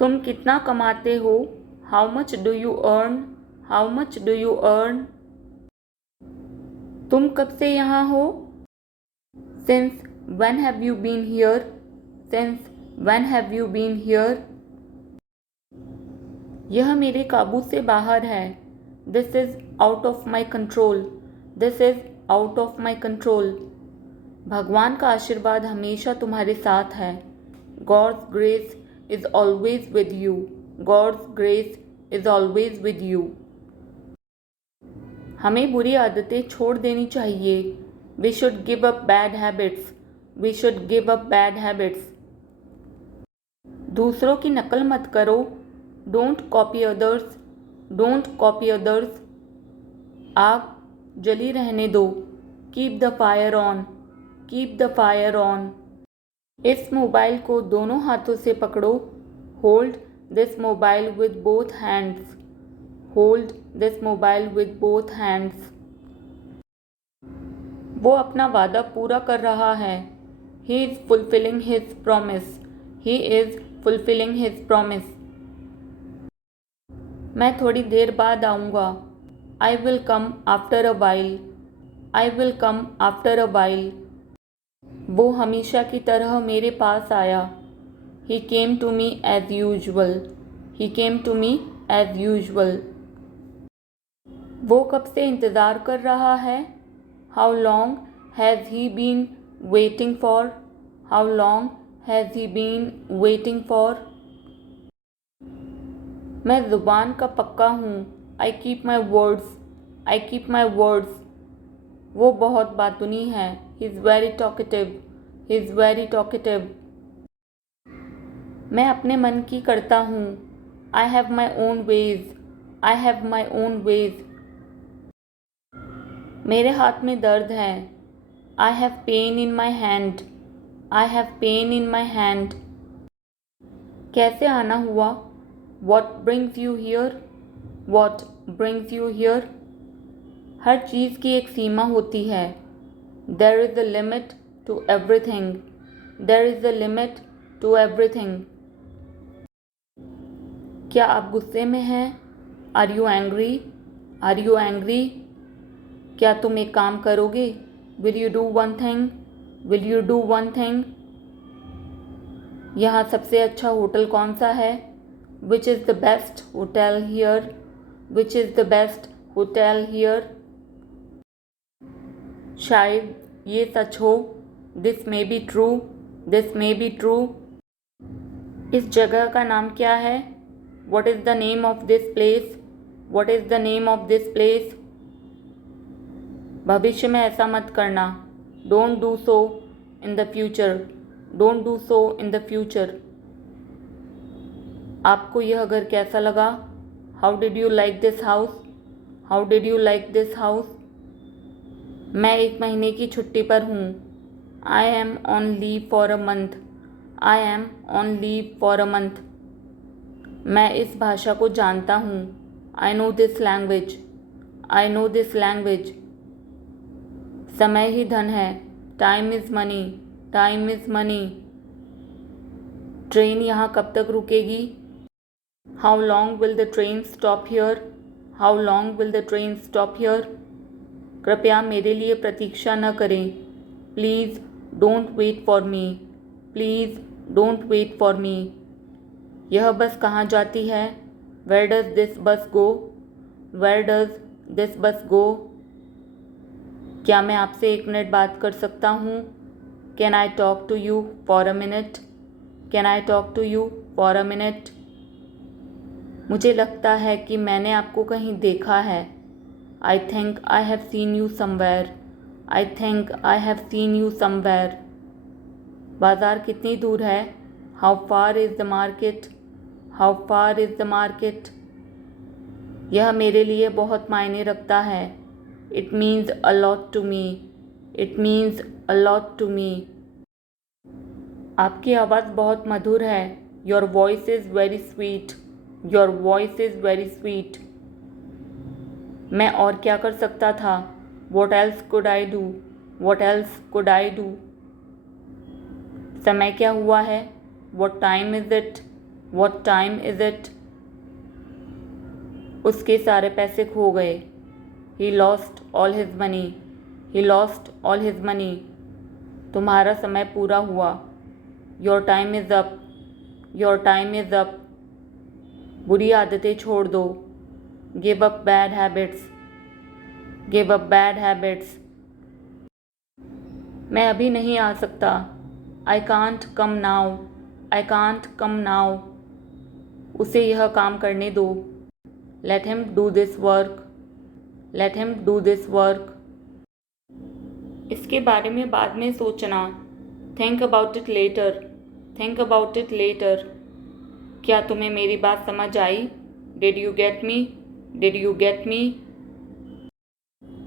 तुम कितना कमाते हो? How much do you earn? How much do you earn? तुम कब से यहाँ हो? Since when have you been here? Since when have you been here? यह मेरे काबू से बाहर है। This is out of my control. This is out of my control. भगवान का आशीर्वाद हमेशा तुम्हारे साथ है। God's grace is always with you. God's grace is always with you. हमें बुरी आदतें छोड़ देनी चाहिए। We should give up bad habits. We should give up bad habits. दूसरों की नकल मत करो। Don't copy others. Don't copy others. आग जली रहने दो। Keep the fire on. Keep the fire on. इस मोबाइल को दोनों हाथों से पकड़ो। Hold this mobile with both hands. Hold this mobile with both hands. वो अपना वादा पूरा कर रहा है। He is fulfilling his promise. He is fulfilling his promise. मैं थोड़ी देर बाद आऊँगा। I will come after a while. I will come after a while. वो हमेशा की तरह मेरे पास आया। He came to me as usual. He came to me as usual. वो कब से इंतज़ार कर रहा है? How long has he been waiting for? How long has he been waiting for? मैं ज़ुबान का पक्का हूँ। I keep my words. I keep my words. वो बहुत बातूनी है। He is very talkative. He is very talkative. मैं अपने मन की करता हूँ। I have my own ways. I have my own ways. मेरे हाथ में दर्द है। I have pain in my hand. I have pain in my hand. कैसे आना हुआ? What brings you here? What brings you here? हर चीज़ की एक सीमा होती है। There is a limit to everything. There is a limit to everything. क्या आप गुस्से में हैं? Are you angry? Are you angry? क्या तुम एक काम करोगे? Will you do one thing? Will you do one thing? यहाँ सबसे अच्छा होटल कौन सा है? Which is the best hotel here? Which is the best hotel here? शायद ये सच हो। This may be true. This may be true. इस जगह का नाम क्या है? What is the name of this place? What is the name of this place? भविष्य में ऐसा मत करना। Don't do so in the future. Don't do so in the future. आपको यह घर कैसा लगा? How did you like this house? How did you like this house? मैं 1 महीने की छुट्टी पर हूँ। I am on leave for a month. I am on leave for a month. मैं इस भाषा को जानता हूँ। I know this language. I know this language. समय ही धन है। Time is money. Time is money. Train यहाँ कब तक रुकेगी? How long will the train stop here? How long will the train stop here? कृपया मेरे लिए प्रतीक्षा न करें। Please don't wait for me. Please don't wait for me. यह बस कहाँ जाती है? वेयर डज दिस बस गो? वेयर डज दिस बस गो? क्या मैं आपसे 1 मिनट बात कर सकता हूँ? Can I talk to you for a minute? Can I talk to you for a minute? मुझे लगता है कि मैंने आपको कहीं देखा है। I think I have seen you somewhere. I think I have seen you somewhere. बाज़ार कितनी दूर है? How far is the market? How far is the market? यह मेरे लिए बहुत मायने रखता है। It means a lot to me. It means a lot to me. आपकी आवाज़ बहुत मधुर है। Your voice is very sweet. Your voice is very sweet. मैं और क्या कर सकता था? What else could I do? What else could I do? समय क्या हुआ है? What time is it? What time is it? उसके सारे पैसे खो गए. He lost all his money. He lost all his money. तुम्हारा समय पूरा हुआ. Your time is up. Your time is up. बुरी आदतें छोड़ दो. Give up bad habits. Give up bad habits. मैं अभी नहीं आ सकता. I can't come now. I can't come now. उसे यह काम करने दो. Let him do this work. Let him do this work. इसके बारे में बाद में सोचना. Think about it later. Think about it later. क्या तुम्हें मेरी बात समझ आई? Did you get me? Did you get me?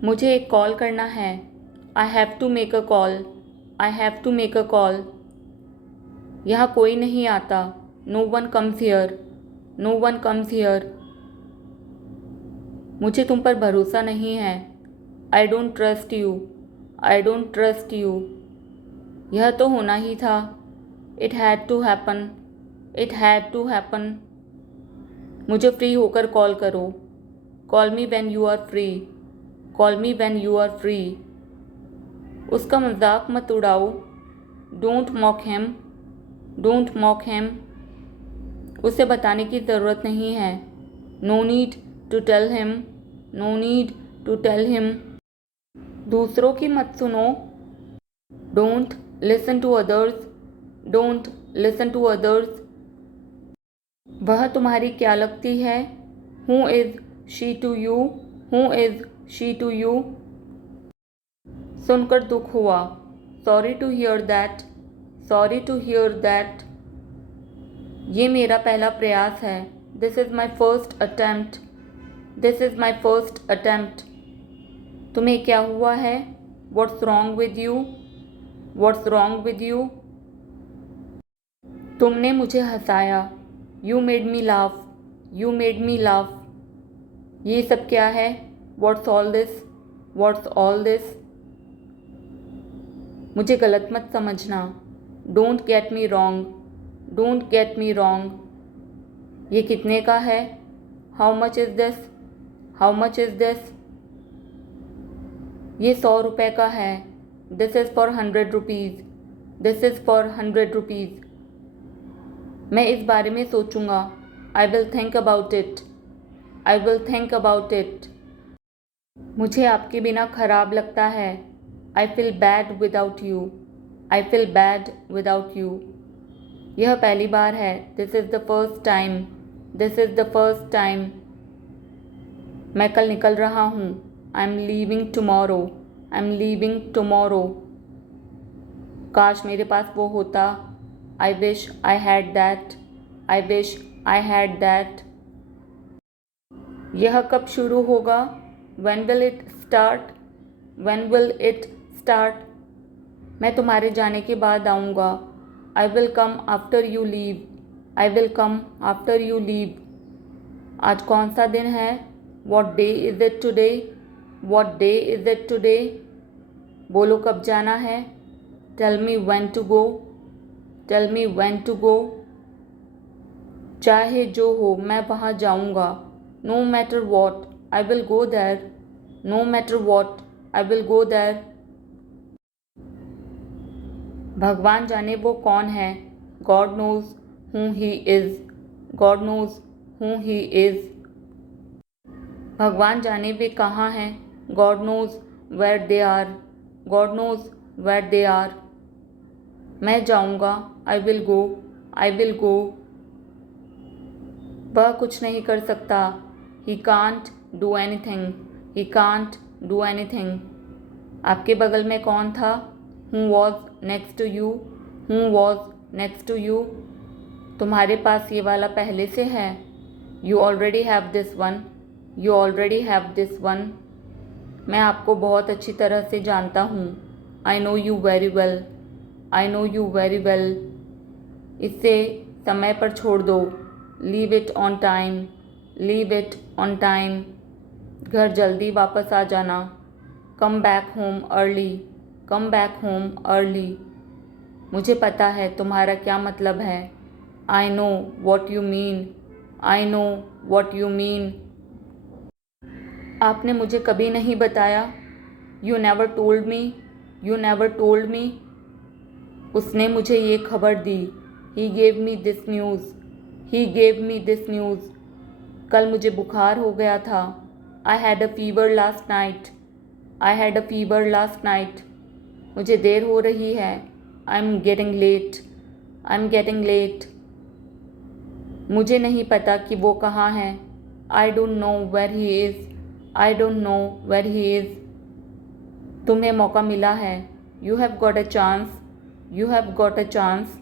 मुझे एक कॉल करना है. I have to make a call. I have to make a call. यहाँ कोई नहीं आता. No one comes here. No one comes here. मुझे तुम पर भरोसा नहीं है. I don't trust you. I don't trust you. यह तो होना ही था. It had to happen. It had to happen. मुझे फ्री होकर कॉल करो. Call me when you are free. Call me when you are free. उसका मजाक मत उड़ाओ. Don't mock him. Don't mock him. उसे बताने की ज़रूरत नहीं है. No need to tell him. No need to tell him. दूसरों की मत सुनो. Don't listen to others. Don't listen to others. वह तुम्हारी क्या लगती है? Who is she to you? Who is she to you? सुनकर दुख हुआ. Sorry to hear that. Sorry to hear that. ये मेरा पहला प्रयास है. This is my first attempt. This is my first attempt. तुम्हें क्या हुआ है? What's wrong with you? What's wrong with you? तुमने मुझे हंसाया. You made me laugh. You made me laugh. ये सब क्या है? What's all this? What's all this? मुझे गलत मत समझना. Don't get me wrong. Don't get me wrong. ये कितने का है? How much is this? How much is this? ये 100 रुपए का है. This is for 100 rupees. This is for 100 rupees. मैं इस बारे में सोचूंगा. I will think about it. I will think about it. मुझे आपके बिना खराब लगता है. I feel bad without you. I feel bad without you. यह पहली बार है. This is the first time. This is the first time. मैं कल निकल रहा हूँ. I'm leaving tomorrow. I'm leaving tomorrow. काश मेरे पास वो होता. I wish I had that. I wish I had that. यह कब शुरू होगा? When will it start? When will it start? मैं तुम्हारे जाने के बाद आऊँगा. I will come after you leave. I will come after you leave. आज कौन सा दिन है? What day is it today? What day is it today? बोलो कब जाना है? Tell me when to go. Tell me when to go. चाहे जो हो मैं वहाँ जाऊँगा. No matter what, I will go there. No matter what, I will go there. भगवान जाने वो कौन है. God knows who he is. God knows who he is. भगवान जाने वे कहाँ हैं. God knows where they are. God knows where they are. मैं जाऊँगा. I will go. I will go. वह कुछ नहीं कर सकता. He can't do anything. He can't do anything. आपके बगल में कौन था? Who was next to you? Who was next to you? तुम्हारे पास ये वाला पहले से है. You already have this one. You already have this one. मैं आपको बहुत अच्छी तरह से जानता हूँ. I know you very well. I know you very well. इसे समय पर छोड़ दो. Leave it on time. Leave it on time. घर जल्दी वापस आ जाना. Come back home early. Come back home early. मुझे पता है तुम्हारा क्या मतलब है. I know what you mean. I know what you mean. आपने मुझे कभी नहीं बताया. You never told me. You never told me. उसने मुझे ये खबर दी. He gave me this news. He gave me this news. कल मुझे बुखार हो गया था. I had a fever last night. I had a fever last night. मुझे देर हो रही है. I'm getting late. I'm getting late. मुझे नहीं पता कि वो कहाँ है. I don't know where he is. I don't know where he is. तुम्हें मौका मिला है. You have got a chance. You have got a chance.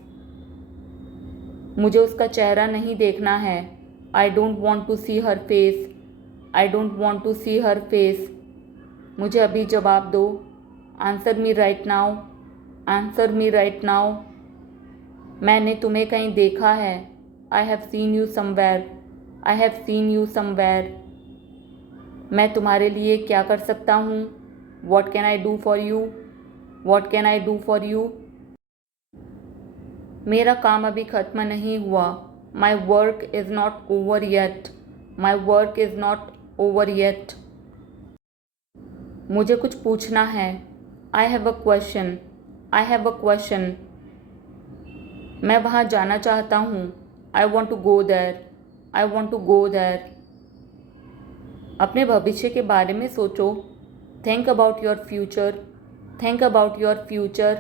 मुझे उसका चेहरा नहीं देखना है. I don't want to see her face. I don't want to see her face. मुझे अभी जवाब दो. Answer me right now. Answer me right now. मैंने तुम्हें कहीं देखा है. I have seen you somewhere. I have seen you somewhere. मैं तुम्हारे लिए क्या कर सकता हूँ. What can I do for you? What can I do for you? मेरा काम अभी ख़त्म नहीं हुआ. My work is not over yet. My work is not over yet. मुझे कुछ पूछना है. I have a question. I have a question. मैं वहाँ जाना चाहता हूँ. I want to go there. I want to go there. अपने भविष्य के बारे में सोचो. Think about your future. Think about your future.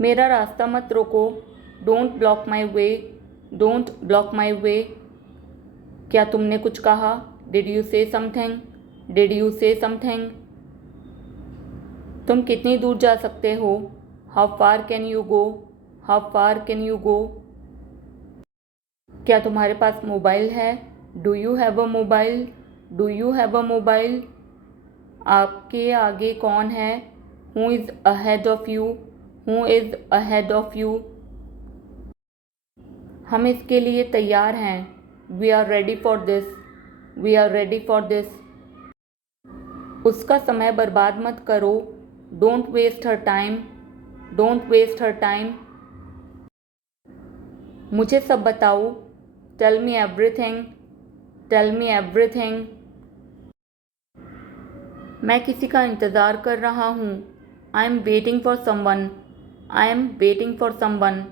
मेरा रास्ता मत रोको. Don't block my way. Don't block my way. क्या तुमने कुछ कहा? Did you say something? Did you say something? तुम कितनी दूर जा सकते हो? How far can you go? How far can you go? क्या तुम्हारे पास मोबाइल है? Do you have a mobile? Do you have a mobile? आपके आगे कौन है? Who is ahead of you? Who is ahead of you? हम इसके लिए तैयार हैं. We are ready for this. We are ready for this. उसका समय बर्बाद मत करो. Don't waste her time. Don't waste her time. मुझे सब बताओ. Tell me everything. Tell me everything. मैं किसी का इंतज़ार कर रहा हूँ. I am waiting for someone. I am waiting for someone.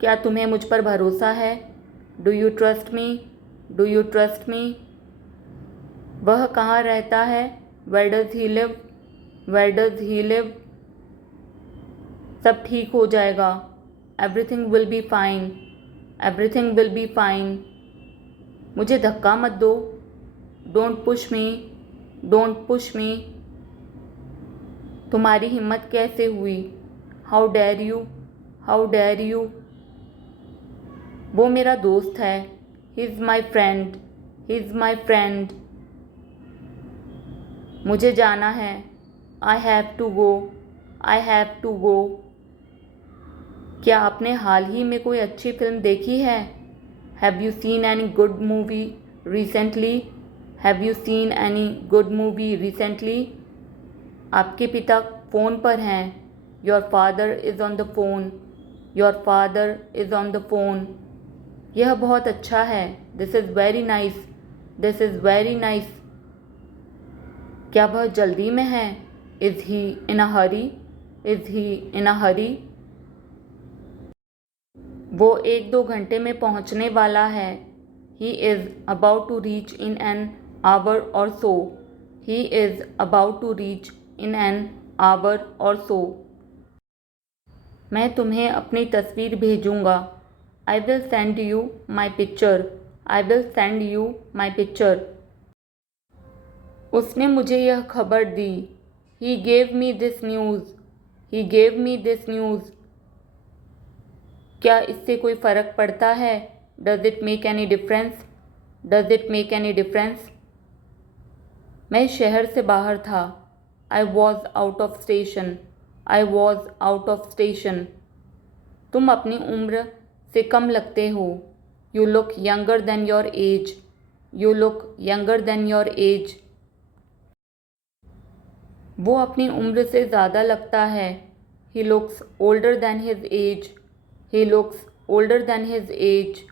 क्या तुम्हें मुझ पर भरोसा है? Do you trust me? Do you trust me? वह कहाँ रहता है? Where does he live? Where does he live? सब ठीक हो जाएगा. Everything will be fine. Everything will be fine. मुझे धक्का मत दो. Don't push me. Don't push me. तुम्हारी हिम्मत कैसे हुई? How dare you? How dare you? वो मेरा दोस्त है. He's my friend. He's my friend. मुझे जाना है. I have to go. I have to go. क्या आपने हाल ही में कोई अच्छी फिल्म देखी है? Have you seen any good movie recently? Have you seen any good movie recently? आपके पिता फ़ोन पर हैं. Your father is on the phone. Your father is on the phone. यह बहुत अच्छा है. This is very nice. This is very nice. क्या वह जल्दी में है? Is he in a hurry? Is he in a hurry? वो 1-2 घंटे में पहुंचने वाला है. He is about to reach in an hour or so. He is about to reach in an hour or so. मैं तुम्हें अपनी तस्वीर भेजूँगा. I will send you my picture. I will send you my picture. उसने मुझे यह खबर दी. He gave me this news. He gave me this news. क्या इससे कोई फ़र्क पड़ता है? Does it make any difference? Does it make any difference? मैं शहर से बाहर था. I was out of station. I was out of station. तुम अपनी उम्र से कम लगते हो. You look younger than your age. You look younger than your age. वो अपनी उम्र से ज़्यादा लगता है. He looks older than his age. He looks older than his age.